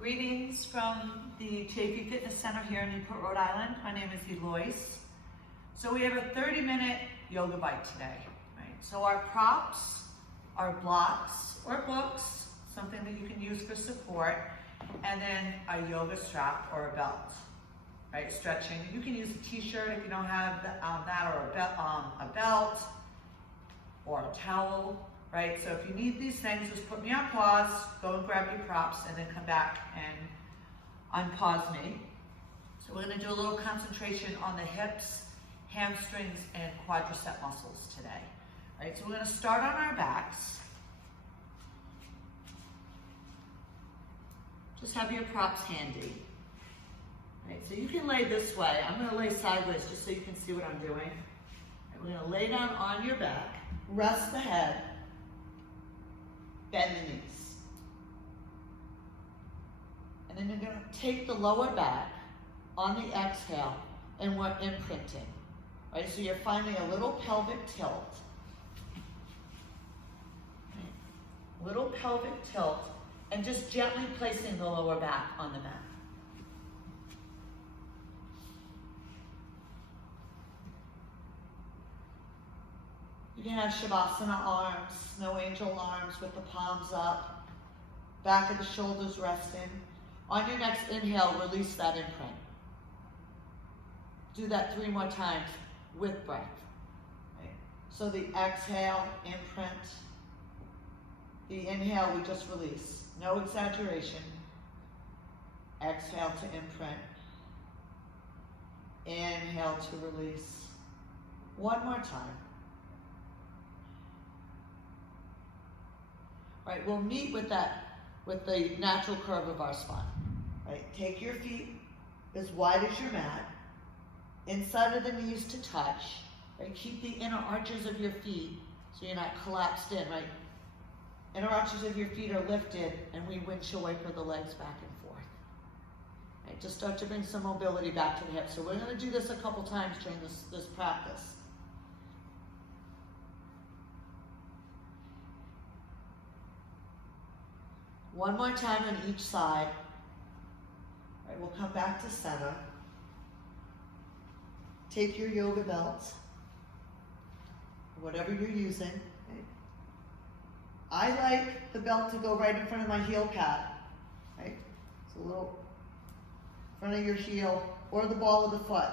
Greetings from the Chafee Fitness Center here in Newport, Rhode Island. My name is Eloise. So we have a 30-minute yoga bite today, right? So our props are blocks or books, something that you can use for support, and then a yoga strap or a belt, right? Stretching. You can use a t-shirt if you don't have that, or a belt or a towel. Right, so if you need these things, just put me on pause, go and grab your props, and then come back and unpause me. So we're gonna do a little concentration on the hips, hamstrings, and quadricep muscles today. All right, so we're gonna start on our backs. Just have your props handy. All right, so you can lay this way. I'm gonna lay sideways just so you can see what I'm doing. Right, we're gonna lay down on your back, rest the head, bend the knees. And then you're going to take the lower back on the exhale and we're imprinting. Right? So you're finding a little pelvic tilt. Right? Little pelvic tilt and just gently placing the lower back on the mat. You can have Shavasana arms, snow angel arms with the palms up, back of the shoulders resting. On your next inhale, release that imprint. Do that 3 more times with breath. Right. So the exhale, imprint. The inhale, we just release. No exaggeration. Exhale to imprint. Inhale to release. 1 more time. Right, we'll meet with the natural curve of our spine. Right, take your feet as wide as your mat, inside of the knees to touch. Right, keep the inner arches of your feet so you're not collapsed in. Right, inner arches of your feet are lifted, and we windshield wiper the legs back and forth. Right, just start to bring some mobility back to the hips. So we're going to do this a couple times during this practice. One more time on each side. All right, we'll come back to center. Take your yoga belt, whatever you're using. Right? I like the belt to go right in front of my heel pad. Right? It's a little in front of your heel or the ball of the foot.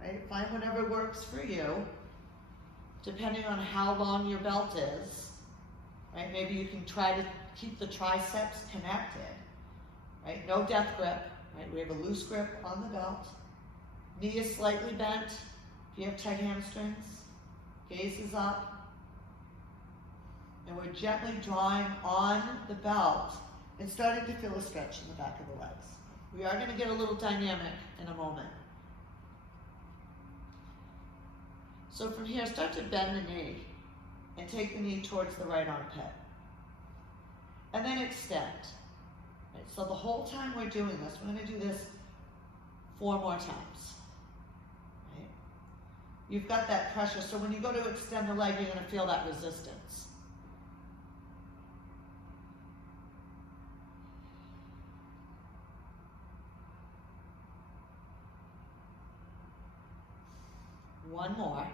Right? Find whatever works for you, depending on how long your belt is. Right? Maybe you can try to keep the triceps connected, right? No death grip, right? We have a loose grip on the belt. Knee is slightly bent. If you have tight hamstrings, gaze is up. And we're gently drawing on the belt and starting to feel a stretch in the back of the legs. We are going to get a little dynamic in a moment. So from here, start to bend the knee and take the knee towards the right armpit. And then extend. Right, so the whole time we're doing this, we're going to do this 4 more times. Right? You've got that pressure, so when you go to extend the leg, you're going to feel that resistance. One more.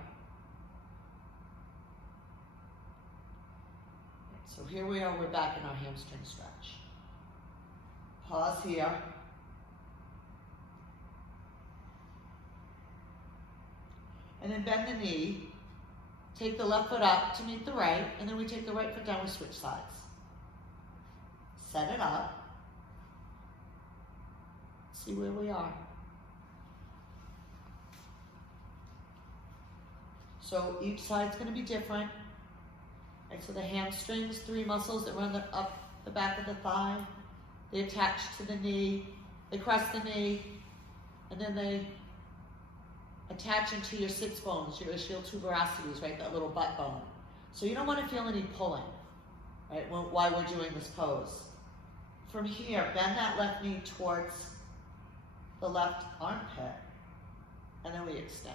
So here we are, we're back in our hamstring stretch. Pause here. And then bend the knee. Take the left foot up to meet the right, and then we take the right foot down, we switch sides. Set it up. See where we are. So each side's going to be different. Right, so the hamstrings, 3 muscles that run up the back of the thigh, they attach to the knee, they cross the knee, and then they attach into your sits bones, your ischial tuberosities, right, that little butt bone. So you don't want to feel any pulling, right, while we're doing this pose. From here, bend that left knee towards the left armpit, and then we extend.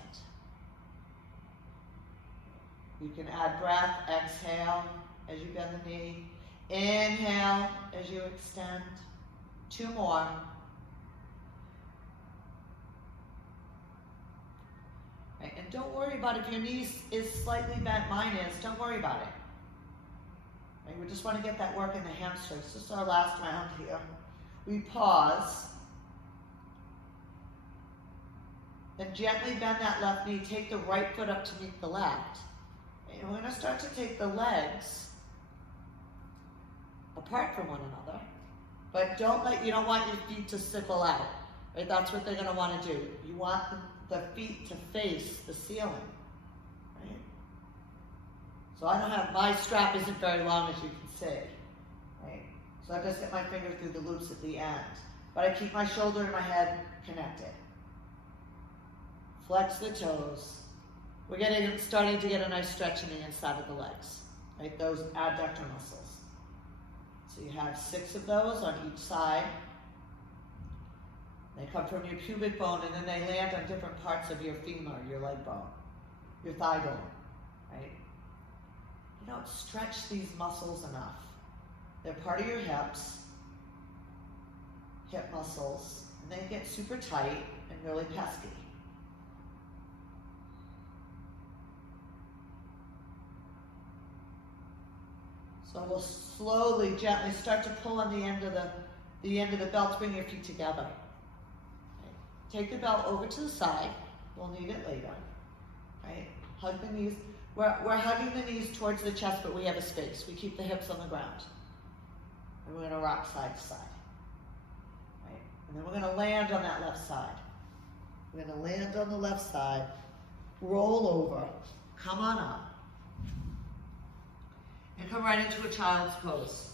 You can add breath, exhale as you bend the knee. Inhale as you extend. 2 more. Right, and don't worry about if your knee is slightly bent, mine is, don't worry about it. Right, we just want to get that work in the hamstrings. This is our last round here. We pause. Then gently bend that left knee, take the right foot up to meet the left. And we're going to start to take the legs apart from one another. But you don't want your feet to sickle out. Right? That's what they're going to want to do. You want the feet to face the ceiling. Right? So my strap isn't very long, as you can see. Right? So I just get my finger through the loops at the end. But I keep my shoulder and my head connected. Flex the toes. We're starting to get a nice stretch in the inside of the legs, right? Those adductor muscles. So you have 6 of those on each side. They come from your pubic bone, and then they land on different parts of your femur, your leg bone, your thigh bone, right? You don't stretch these muscles enough. They're part of your hips, hip muscles, and they get super tight and really pesky. So we'll slowly, gently start to pull on the end of the belt to bring your feet together. Okay. Take the belt over to the side. We'll need it later. Right? Hug the knees. We're hugging the knees towards the chest, but we have a space. We keep the hips on the ground. And we're going to rock side to side. Right? And then we're going to land on that left side. We're going to land on the left side, roll over, come on up. And come right into a child's pose.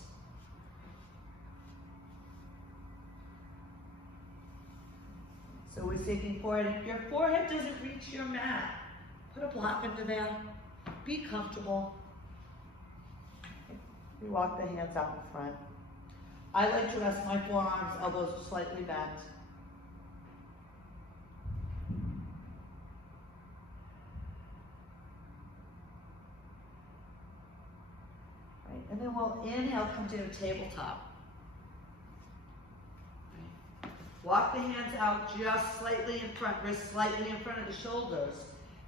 So we're sinking forward. If your forehead doesn't reach your mat, put a block under there. Be comfortable. We walk the hands out in front. I like to rest my forearms, elbows slightly bent. And then we'll inhale, come to a tabletop. Right. Walk the hands out just slightly in front, wrists slightly in front of the shoulders.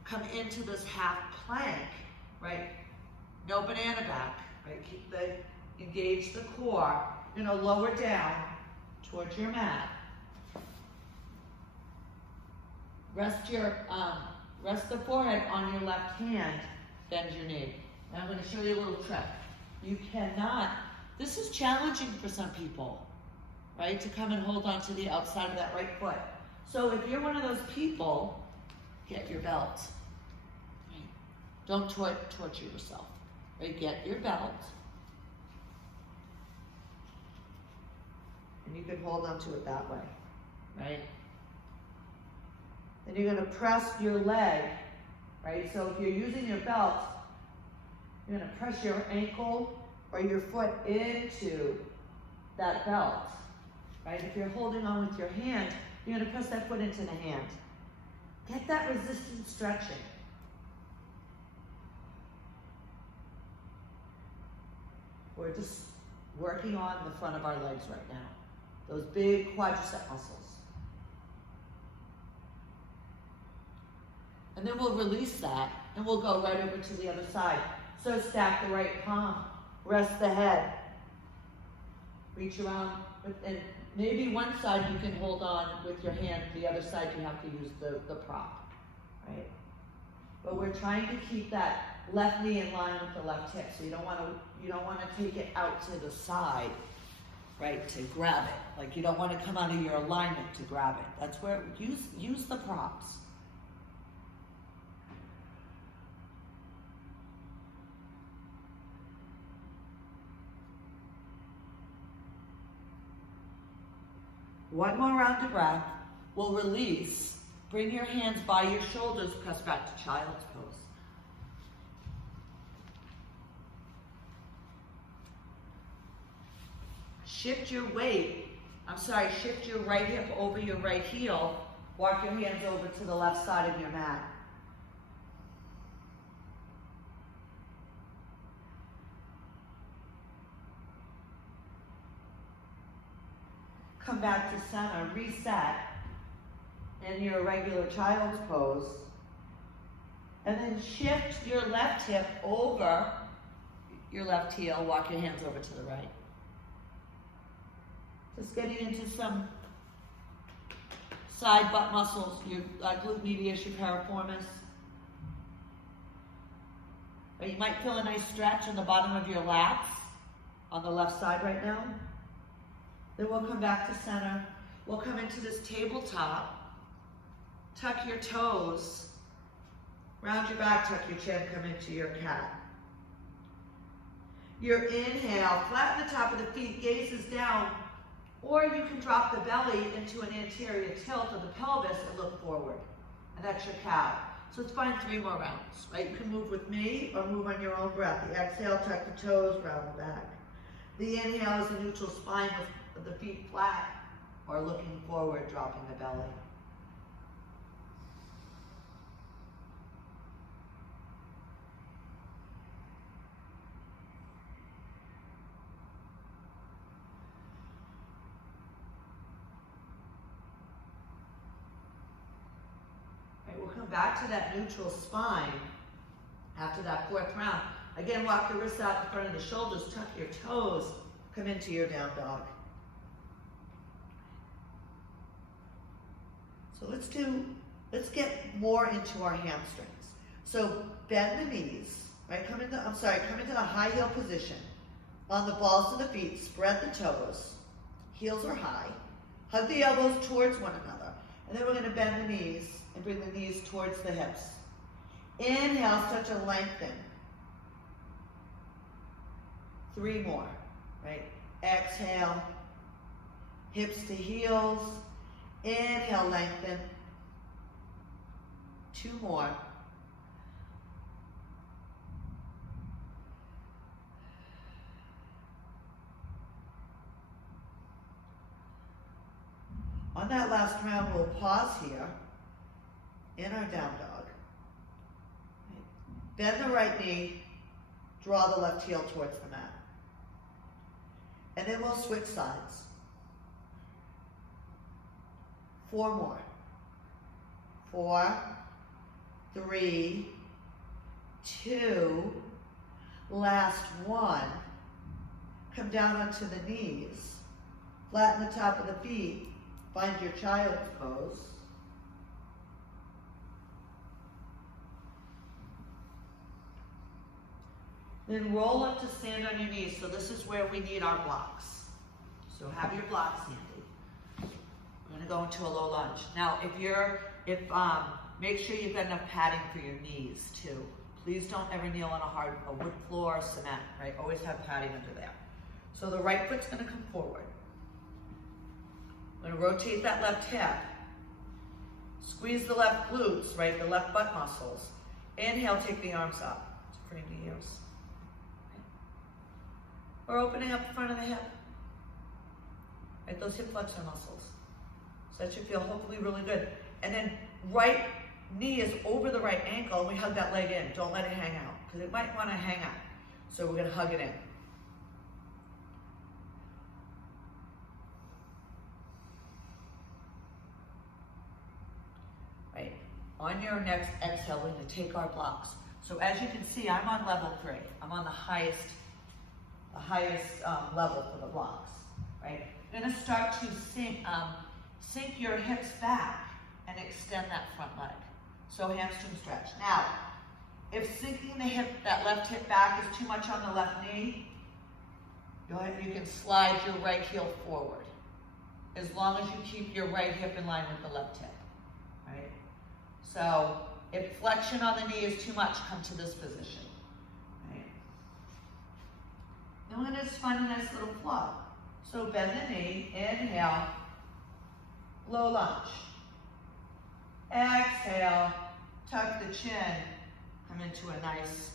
Come into this half plank, right? No banana back, right? Engage the core. You're gonna lower down towards your mat. Rest the forehead on your left hand, bend your knee. Now I'm gonna show you a little trick. You cannot, this is challenging for some people, right? To come and hold on to the outside of that right foot. So if you're one of those people, get your belt. Right? Don't torture yourself. Right? Get your belt. And you can hold on to it that way, right? Then you're gonna press your leg, right? So if you're using your belt, you're going to press your ankle or your foot into that belt, right? If you're holding on with your hand, you're going to press that foot into the hand. Get that resistance stretching. We're just working on the front of our legs right now. Those big quadricep muscles. And then we'll release that and we'll go right over to the other side. So stack the right palm, rest the head, reach around, and maybe one side you can hold on with your hand, the other side you have to use the prop, right? But we're trying to keep that left knee in line with the left hip, so you don't want to take it out to the side, right, to grab it. Like you don't want to come out of your alignment to grab it. That's where, use the props. One more round of breath. We'll release. Bring your hands by your shoulders, press back to child's pose. Shift your right hip over your right heel. Walk your hands over to the left side of your mat. come back to center, reset in your regular child's pose, and then shift your left hip over your left heel, walk your hands over to the right. Just getting into some side butt muscles, your glute medius, your piriformis. Or you might feel a nice stretch in the bottom of your lats on the left side right now. Then we'll come back to center. We'll come into this tabletop. Tuck your toes. Round your back, tuck your chin, come into your cat. Your inhale, flatten the top of the feet, gazes down, or you can drop the belly into an anterior tilt of the pelvis and look forward. And that's your cow. So let's find 3 more rounds, right? You can move with me or move on your own breath. The exhale, tuck the toes, round the back. The inhale is a neutral spine with the feet flat or looking forward, dropping the belly. We'll come back to that neutral spine after that 4th round. Again, walk the wrists out in front of the shoulders, tuck your toes, come into your down dog. So let's get more into our hamstrings. So bend the knees, right? Come into the high heel position. On the balls of the feet, spread the toes. Heels are high. Hug the elbows towards one another. And then we're gonna bend the knees and bring the knees towards the hips. Inhale, start to lengthen. 3 more, right? Exhale, hips to heels. Inhale, lengthen. 2 more. On that last round, we'll pause here in our down dog. Bend the right knee, draw the left heel towards the mat. And then we'll switch sides. 4 more. 4, 3, 2, last 1. Come down onto the knees. Flatten the top of the feet. Find your child's pose. Then roll up to stand on your knees. So this is where we need our blocks. So have your blocks handy. We're gonna go into a low lunge. Now, make sure you've got enough padding for your knees too. Please don't ever kneel on a wood floor or cement, right? Always have padding under there. So the right foot's gonna come forward. I'm gonna rotate that left hip. Squeeze the left glutes, right? The left butt muscles. Inhale, take the arms up to frame the ears. We're opening up the front of the hip. Right, those hip flexor muscles. So that should feel hopefully really good. And then right knee is over the right ankle, and we hug that leg in. Don't let it hang out, because it might want to hang out. So we're gonna hug it in. Right, on your next exhale, we're gonna take our blocks. So as you can see, I'm on level 3. I'm on the highest level for the blocks, right? You're gonna start to sink your hips back and extend that front leg. So hamstring stretch. Now, if sinking that left hip back is too much on the left knee, you can slide your right heel forward, as long as you keep your right hip in line with the left hip, right? So if flexion on the knee is too much, come to this position. Then we're going to just find a nice little flow. So bend the knee, inhale, low lunge. Exhale, tuck the chin, come into a nice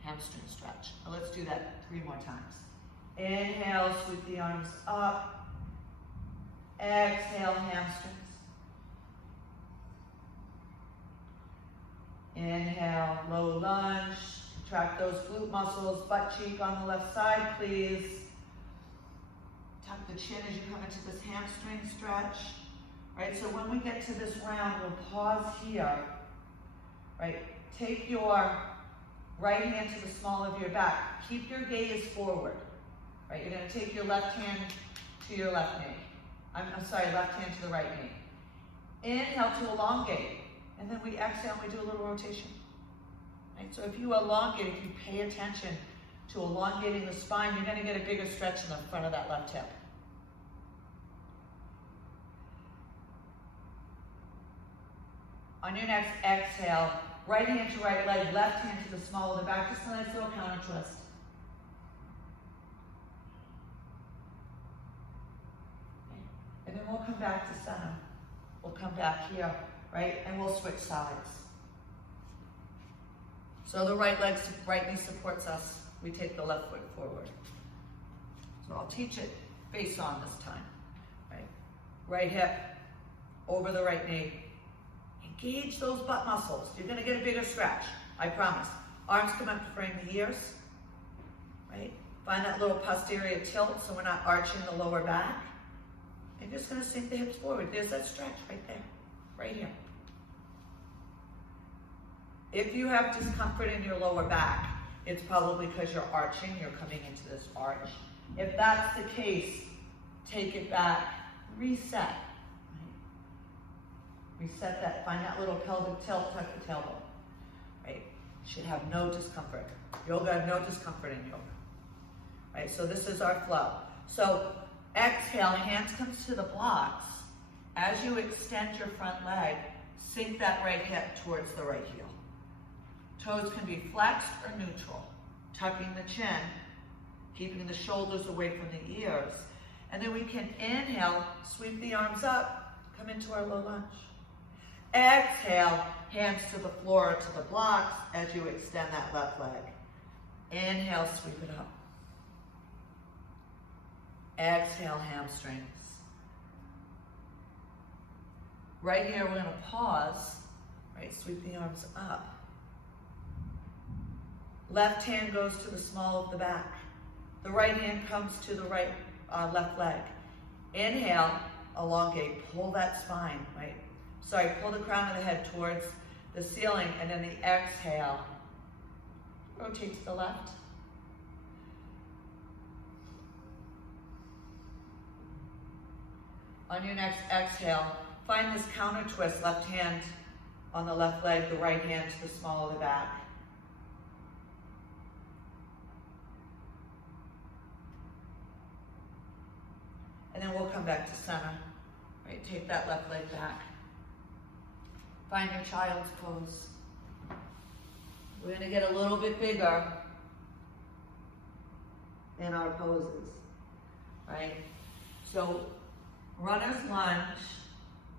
hamstring stretch. Now let's do that 3 more times. Inhale, sweep the arms up. Exhale, hamstrings. Inhale, low lunge. Track those glute muscles, butt cheek on the left side, please. Tuck the chin as you come into this hamstring stretch. Right, so when we get to this round, we'll pause here. Right, take your right hand to the small of your back. Keep your gaze forward. Right, you're going to take your left hand to your left knee. I'm sorry, left hand to the right knee. Inhale to elongate, and then we exhale and we do a little rotation. Right, so if you elongate, if you pay attention to elongating the spine, you're going to get a bigger stretch in the front of that left hip. On your next exhale, right hand to right leg, left hand to the small of the back, just a nice little counter twist. Okay. And then we'll come back to center. We'll come back here, right? And we'll switch sides. So the right leg, right knee supports us. We take the left foot forward. So I'll teach it face on this time, right? Right hip over the right knee. Engage those butt muscles. You're going to get a bigger stretch, I promise. Arms come up to frame the ears, right? Find that little posterior tilt so we're not arching the lower back. And just going to sink the hips forward. There's that stretch right there, right here. If you have discomfort in your lower back, it's probably because you're arching, you're coming into this arch. If that's the case, take it back, reset. Reset that, find that little pelvic tilt, tuck the tailbone. Right? Should have no discomfort. Yoga, no discomfort in yoga. Right? So this is our flow. So exhale, hands comes to the blocks. As you extend your front leg, sink that right hip towards the right heel. Toes can be flexed or neutral. Tucking the chin, keeping the shoulders away from the ears. And then we can inhale, sweep the arms up, come into our low lunge. Exhale, hands to the floor or to the blocks as you extend that left leg. Inhale, sweep it up. Exhale, hamstrings. Right here, we're going to pause, right? Sweep the arms up. Left hand goes to the small of the back. The right hand comes to the right left leg. Inhale, elongate, pull that spine, right? Sorry, pull the crown of the head towards the ceiling, and then the exhale, rotate to the left. On your next exhale, find this counter twist, left hand on the left leg, the right hand to the small of the back. And then we'll come back to center, right? Take that left leg back. Find your child's pose. We're going to get a little bit bigger in our poses, right? So runner's lunge,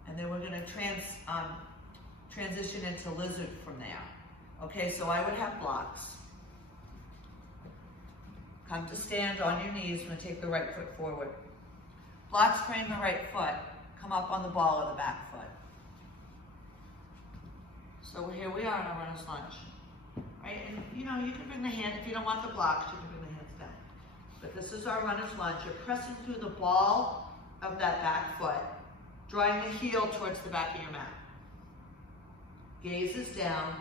and then we're going to transition into lizard from there. Okay, so I would have blocks. Come to stand on your knees. We're going to take the right foot forward. Blocks frame the right foot. Come up on the ball of the back foot. So here we are in our runner's lunge, right? And you know, you can bring the hand, if you don't want the blocks, you can bring the hands down. But this is our runner's lunge. You're pressing through the ball of that back foot, drawing the heel towards the back of your mat. Gaze is down,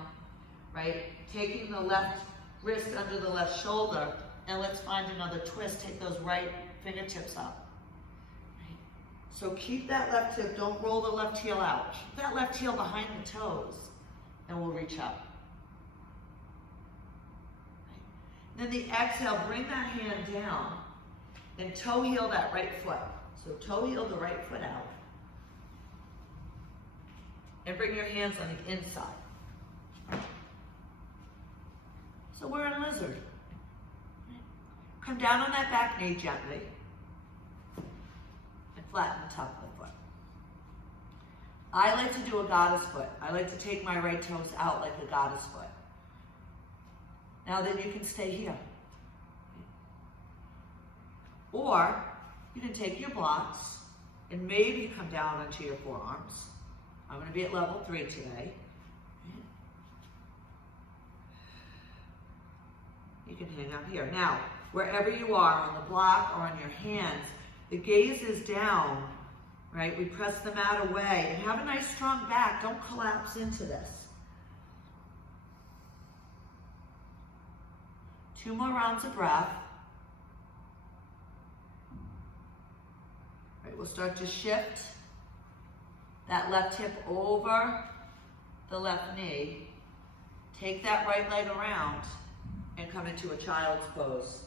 right? Taking the left wrist under the left shoulder, and let's find another twist. Take those right fingertips up. Right? So keep that left hip, don't roll the left heel out. Keep that left heel behind the toes. And we'll reach up. Then the exhale, bring that hand down and toe heel that right foot. So toe heel the right foot out. And bring your hands on the inside. So we're in lizard. Come down on that back knee gently. And flatten the top of the foot. I like to do a goddess foot. I like to take my right toes out like a goddess foot. Now then you can stay here. Or you can take your blocks and maybe come down onto your forearms. I'm going to be at level 3 today. You can hang out here. Now, wherever you are, on the block or on your hands, The gaze is down, right? We press the mat away and have a nice strong back. Don't collapse into this. 2 more rounds of breath. Right, we'll start to shift that left hip over the left knee. Take that right leg around and come into a child's pose.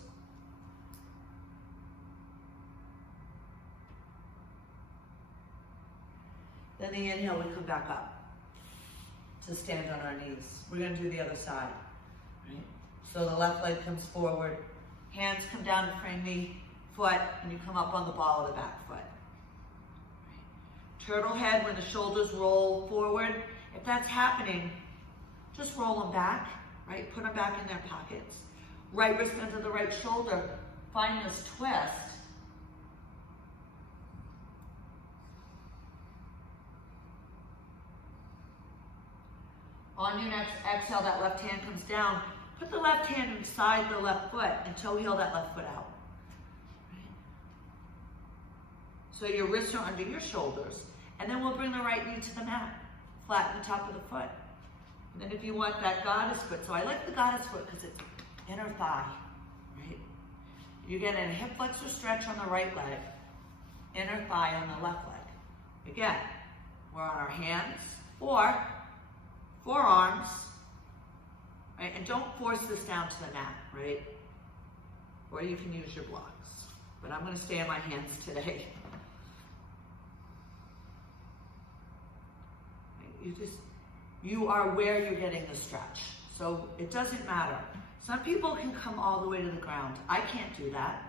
Then the inhale, we come back up to stand on our knees. We're going to do the other side. Right? So the left leg comes forward, hands come down to frame the foot, and you come up on the ball of the back foot. Right? Turtle head when the shoulders roll forward. If that's happening, just roll them back, right? Put them back in their pockets. Right wrist under the right shoulder. Find this twist. On your next exhale, that left hand comes down. Put the left hand inside the left foot and toe heel that left foot out. Right? So your wrists are under your shoulders. And then we'll bring the right knee to the mat. Flatten the top of the foot. And then if you want that goddess foot, so I like the goddess foot because it's inner thigh, right? You get a hip flexor stretch on the right leg, inner thigh on the left leg. Again, we're on our hands or forearms, right? And don't force this down to the mat, right? Or you can use your blocks. But I'm going to stay on my hands today. You are where you're getting the stretch. So it doesn't matter. Some people can come all the way to the ground. I can't do that.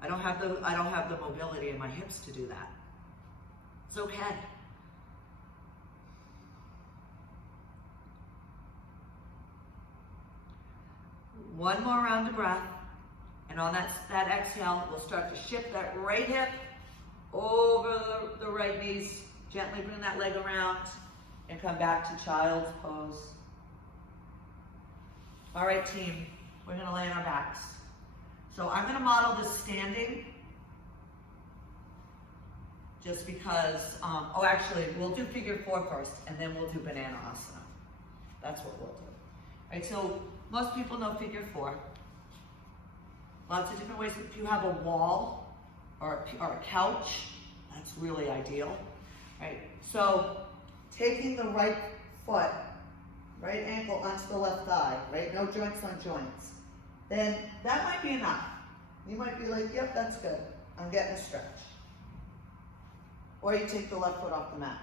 I don't have the mobility in my hips to do that. It's okay. One more round of breath. And on that exhale, we'll start to shift that right hip over the right knees. Gently bring that leg around. And come back to child's pose. All right, team, we're gonna lay on our backs. So I'm gonna model this standing, just because, actually, we'll do figure 4 first, and then we'll do banana asana. That's what we'll do. All right, so most people know figure 4. Lots of different ways. If you have a wall or a couch, that's really ideal. All right, so taking the right foot, right ankle onto the left thigh, right? No joints on joints. Then that might be enough. You might be like, yep, that's good. I'm getting a stretch. Or you take the left foot off the mat.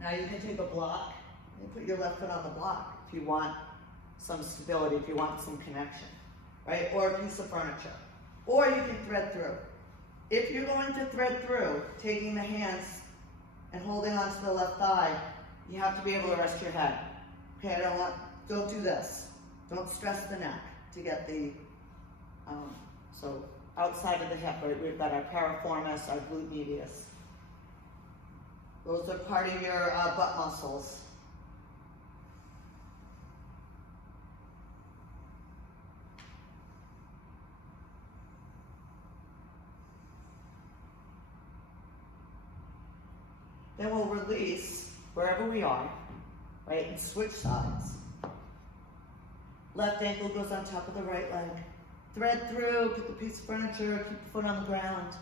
Now you can take a block and put your left foot on the block if you want some stability, if you want some connection, right? Or a piece of furniture. Or you can thread through. If you're going to thread through, taking the hands and holding onto the left thigh, you have to be able to rest your head. Okay, don't do this. Don't stress the neck to get the, so outside of the hip, right, we've got our piriformis, our glute medius. Those are part of your butt muscles. Then we'll release wherever we are, right, and switch sides. Left ankle goes on top of the right leg. Thread through, pick a piece of furniture, keep the foot on the ground.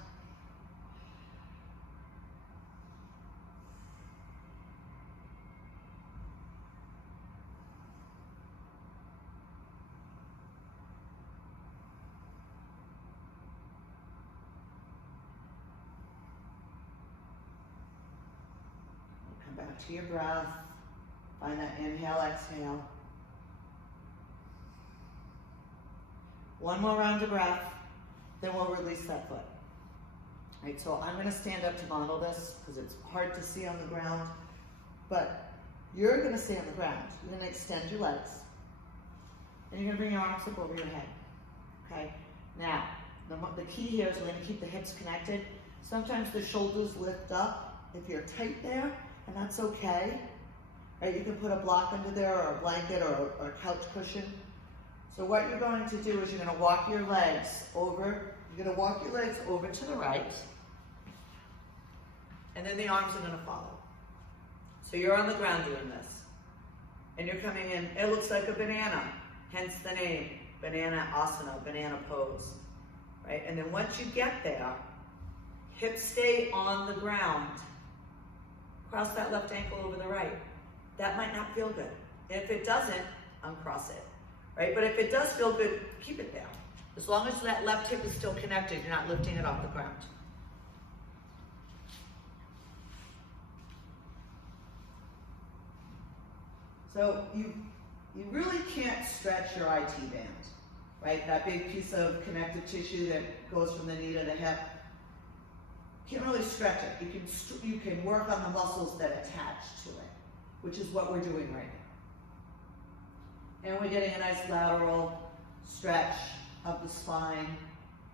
Back to your breath. Find that inhale, exhale. One more round of breath, then we'll release that foot. All right, so I'm going to stand up to model this because it's hard to see on the ground, but you're going to stay on the ground. You're going to extend your legs, and you're going to bring your arms up over your head. Okay? Now, the key here is we're going to keep the hips connected. Sometimes the shoulders lift up if you're tight there. And that's okay, right? You can put a block under there or a blanket or a couch cushion. So what you're going to do is you're going to walk your legs over, you're going to walk your legs over to the right, and then the arms are going to follow. So you're on the ground doing this. And you're coming in, it looks like a banana, hence the name, banana asana, banana pose, right? And then once you get there, hips stay on the ground. Cross that left ankle over the right. That might not feel good. If it doesn't, uncross it, right? But if it does feel good, keep it there. As long as that left hip is still connected, you're not lifting it off the ground. So you really can't stretch your IT band, right? That big piece of connective tissue that goes from the knee to the hip. You can't really stretch it. You can work on the muscles that attach to it, which is what we're doing right now. And we're getting a nice lateral stretch of the spine,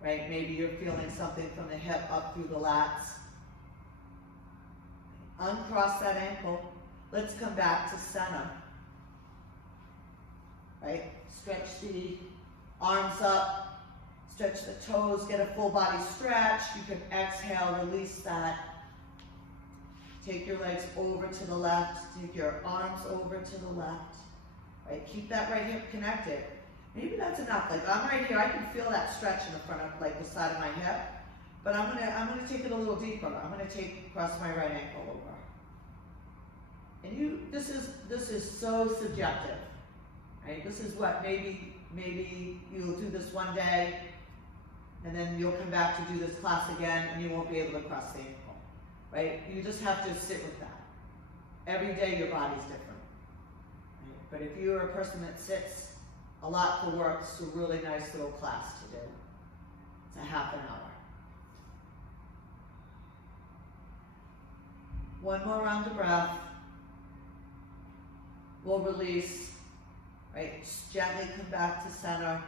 right? Maybe you're feeling something from the hip up through the lats. Uncross that ankle. Let's come back to center. Right? Stretch the arms up, stretch the toes, get a full body stretch. You can exhale, release that. Take your legs over to the left, take your arms over to the left. Right? Keep that right hip connected. Maybe that's enough. Like I'm right here, I can feel that stretch in the front of like the side of my hip. But I'm gonna take it a little deeper. I'm gonna cross my right ankle over. And this is so subjective. Right? This is what maybe you'll do this one day, and then you'll come back to do this class again, and you won't be able to cross the ankle. Right? You just have to sit with that. Every day your body's different. Right? But if you're a person that sits a lot for work, it's a really nice little class to do. It's a half an hour. One more round of breath. We'll release. Right, just gently come back to center.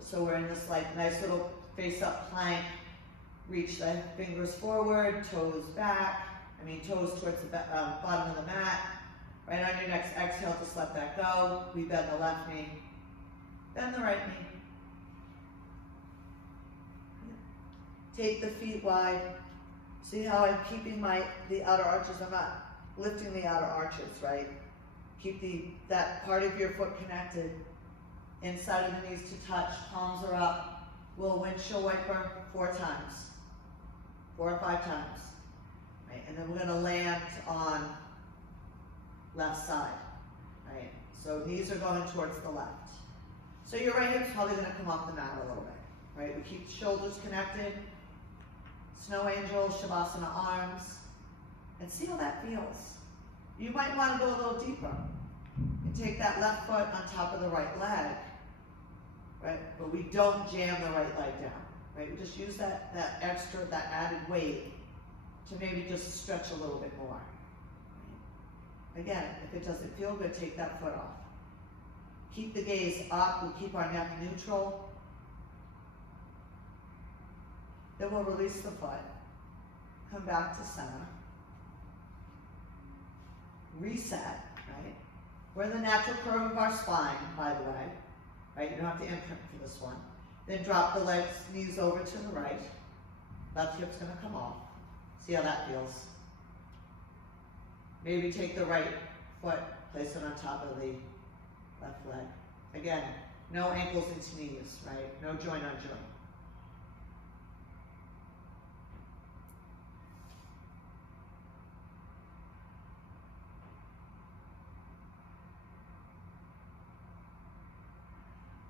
So we're in this like nice little face up plank. Reach the fingers forward, toes back. Toes towards the bottom of the mat. Right on your next exhale, just let that go. We bend the left knee, bend the right knee. Take the feet wide. See how I'm keeping the outer arches? I'm not lifting the outer arches, right? Keep that part of your foot connected. Inside of the knees to touch, palms are up. We'll windshield wiper 4 times. 4 or 5 times. Right? And then we're gonna land on left side. Right? So knees are going towards the left. So your right hip's probably gonna come off the mat a little bit. Right? We keep shoulders connected. Snow angel, shavasana arms. And see how that feels. You might want to go a little deeper and take that left foot on top of the right leg, right? But we don't jam the right leg down, right? We just use that added weight to maybe just stretch a little bit more. Again, if it doesn't feel good, take that foot off. Keep the gaze up, we keep our neck neutral. Then we'll release the foot, come back to center. Reset, right? We're in the natural curve of our spine, by the way. Right? You don't have to imprint for this one. Then drop the legs, knees over to the right. Left hip's gonna come off. See how that feels. Maybe take the right foot, place it on top of the left leg. Again, no ankles into knees, right? No joint on joint.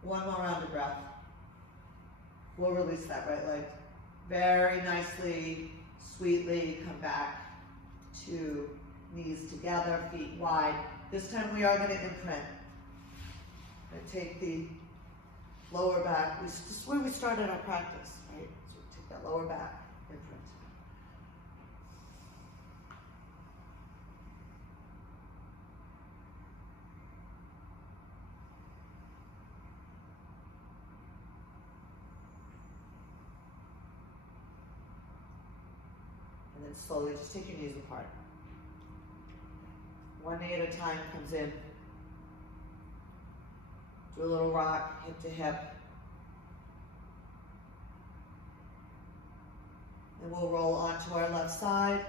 One more round of breath. We'll release that right leg. Very nicely, sweetly come back to knees together, feet wide. This time we are going to imprint. And take the lower back. This is where we started our practice, right? So take that lower back, imprint. And then slowly just take your knees apart. One knee at a time comes in. Do a little rock, hip to hip. And we'll roll onto our left side.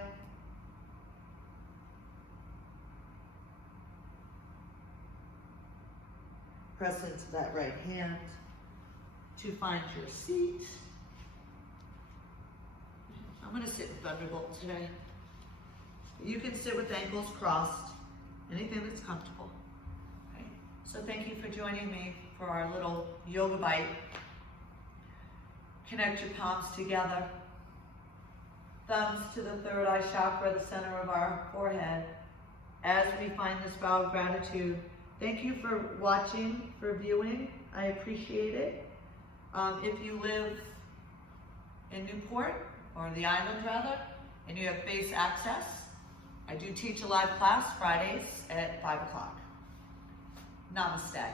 Press into that right hand to find your seat. I'm going to sit in Thunderbolt today. You can sit with ankles crossed, anything that's comfortable. Okay. So thank you for joining me for our little yoga bite. Connect your palms together. Thumbs to the third eye chakra, the center of our forehead. As we find this vow of gratitude, thank you for watching, for viewing. I appreciate it. If you live in Newport, or the island rather, and you have base access, I do teach a live class Fridays at 5 o'clock. Namaste.